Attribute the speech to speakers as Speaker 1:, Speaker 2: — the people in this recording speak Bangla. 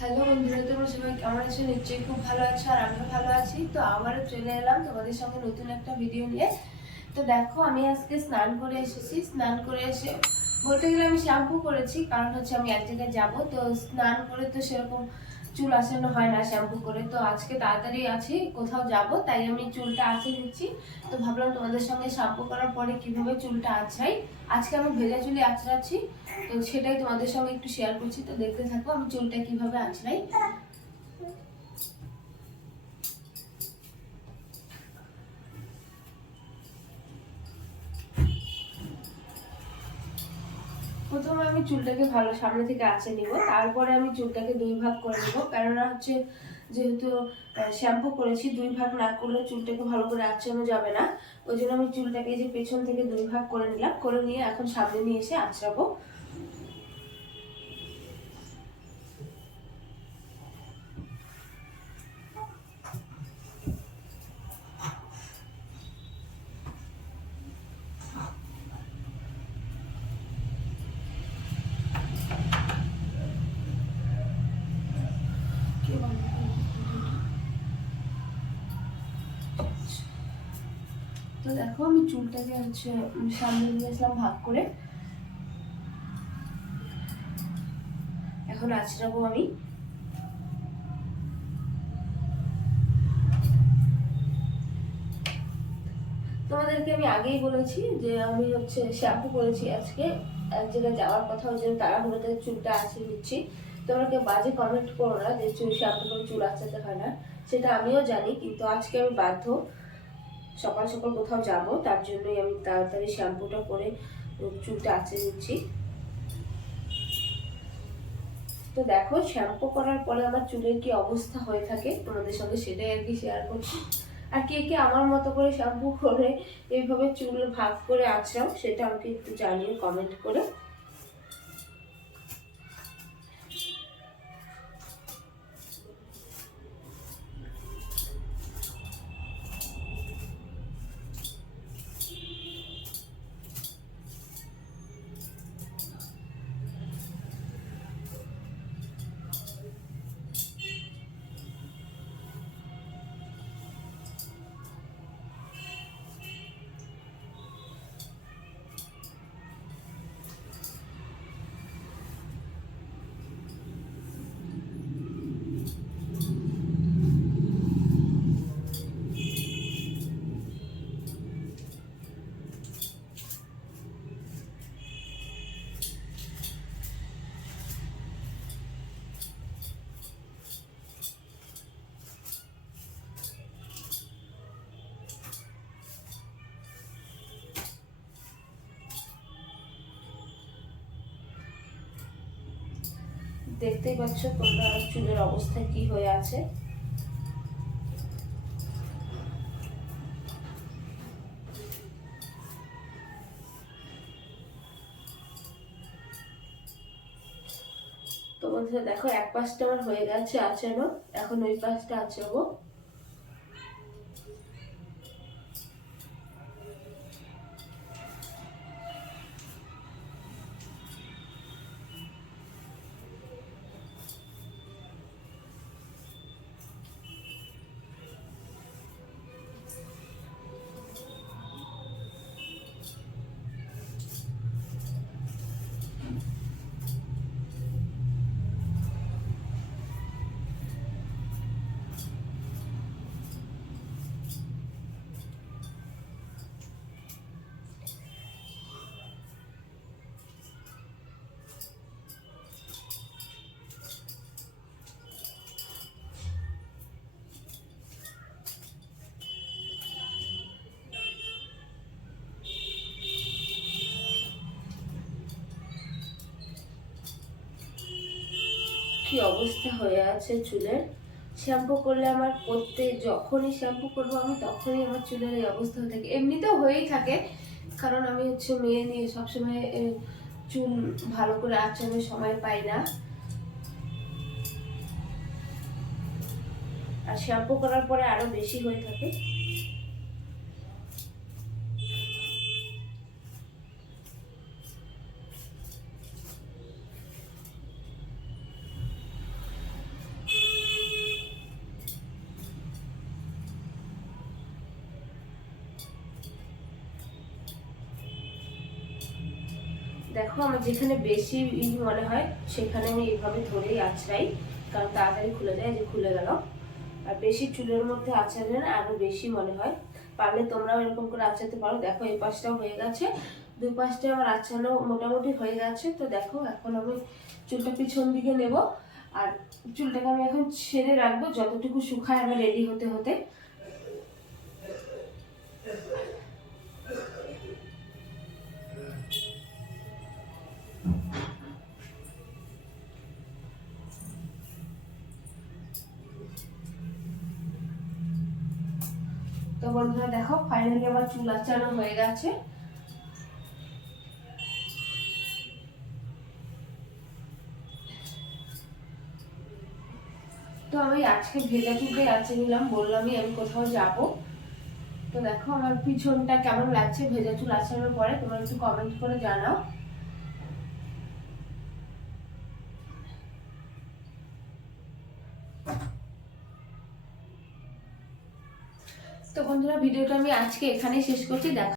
Speaker 1: হ্যালো বন্ধুরা তোমরা সবাই কেমন আছো? নিশ্চয়ই খুব ভালো আছো আর আমিও ভালো আছি। তো আবারও চলে এলাম তোমাদের সঙ্গে নতুন একটা ভিডিও নিয়ে। তো দেখো, আমি আজকে স্নান করে এসেছি। স্নান করে এসে বলতে গেলে আমি শ্যাম্পু করেছি, কারণ হচ্ছে আমি এক জায়গায় যাব। তো স্নান করে তো সেরকম চুল আসানো হয় না শ্যাম্পু করে, তো আজকে তাড়াতাড়ি আছি, কোথাও যাব, তাই আমি চুলটা আছে নিচ্ছি। তো ভাবলাম তোমাদের সঙ্গে শ্যাম্পু করার পরে কীভাবে চুলটা আছাই আজকে আমি ভেজা চুলে আছড়াচ্ছি তো সেটাই তোমাদের সঙ্গে একটু শেয়ার করছি, তো দেখতে থাকো আমি চুলটা কীভাবে আঁচড়াই। প্রথমে আমি চুলটাকে ভালো সামনে থেকে আঁচে নিব, তারপরে আমি চুলটাকে দুই ভাগ করে নেব। কেননা হচ্ছে যেহেতু শ্যাম্পু করেছি, দুই ভাগ না করলে চুলটাকে ভালো করে আঁচড়ানো যাবে না। ওই জন্য আমি চুলটাকে যে পেছন থেকে দুই ভাগ করে নিলাম, করে নিয়ে এখন সামনে নিয়ে এসে আঁচড়াবো। দেখো, আমি চুলটাকে হচ্ছে সামনে নিয়ে আসলাম ভাগ করে। এখন আঁচড়াবো আমি। তোমাদেরকে আমি আগেই বলেছি যে আমি হচ্ছে শ্যাম্পু করেছি আজকে। এক জায়গায় যাওয়ার কথা জন্য তাড়াহুড়োতে চুলটা আঁচড়ে নিচ্ছি তোমরা কেউ বাজে কমেন্ট করো না যে চুল শ্যাম্পু করে চুল আঁচড়াতে হয় না। সেটা আমিও জানি, কিন্তু আজকে আমি বাধ্য। সকাল সকাল কোথাও যাব, তার জন্যই আমি তাড়াতাড়ি শ্যাম্পুটা করে চুলটা আঁচড়ে নিচ্ছি। তো দেখো, শ্যাম্পু করার পরে আমার চুলের কি অবস্থা হয়ে থাকে, তোমাদের সঙ্গে সেটাই আর কি শেয়ার করছি। আর কে কে আমার মতো করে শ্যাম্পু করে এইভাবে চুল ভাগ করে আঁচড়াও, সেটা আমাকে একটু জানিয়ে কমেন্ট করে। দেখতেই পাচ্ছ তোমরা চুলের অবস্থা কি হয়ে আছে। তো বন্ধুরা দেখো, এক পাশটা আমার হয়ে গেছে আঁচানো এখন ওই পাশটা আঁচাবো কি অবস্থা হয়ে আছে চুলের? শ্যাম্পু করলে আমার প্রত্যেক যখনই শ্যাম্পু করব আমি তখনই আমার চুলের এই অবস্থা হয়ে থাকে। এমনিতেও হয়েই থাকে, কারণ আমি হচ্ছে মেয়ে নিয়ে সবসময় চুল ভালো করে আঁচড়ানোর সময় পাই না। আর শ্যাম্পু করার পরে আরও বেশি হয়ে থাকে। দেখো, আমার যেখানে বেশি ই মনে হয়, সেখানে আমি এইভাবে ধরেই আছড়াই। কারণ তাড়াতাড়ি খুলে যায় যে খুলে গেল। আর বেশি চুলের মধ্যে আছড়ালে না আরও বেশি মনে হয়। পারলে তোমরাও এরকম করে আছড়াতে পারো। দেখো, এই পাশটাও হয়ে গেছে। দুই পাশটা আমার আছড়ানো মোটামুটি হয়ে গেছে। তো দেখো, এখন আমি চুলটা পিছন দিকে নেব। আর চুলটাকে আমি এখন ছেড়ে রাখব, যতটুকু শুকায় আমার রেডি হতে হতে। তো বন্ধুরা দেখো ফাইনালি আমার চুল আচানো হয়ে গেছে। তো আমি আজকে ভেজা চুলকে আছে নিলাম, বললামই আমি কোথাও যাব। তো দেখো আমার পিছনটা কেমন লাগছে ভেজা চুল আছানোর পরে, তোমরা একটু কমেন্ট করে জানাও। বন্ধুরা ভিডিওটা আমি আজকে এখানেই শেষ করছি। দেখা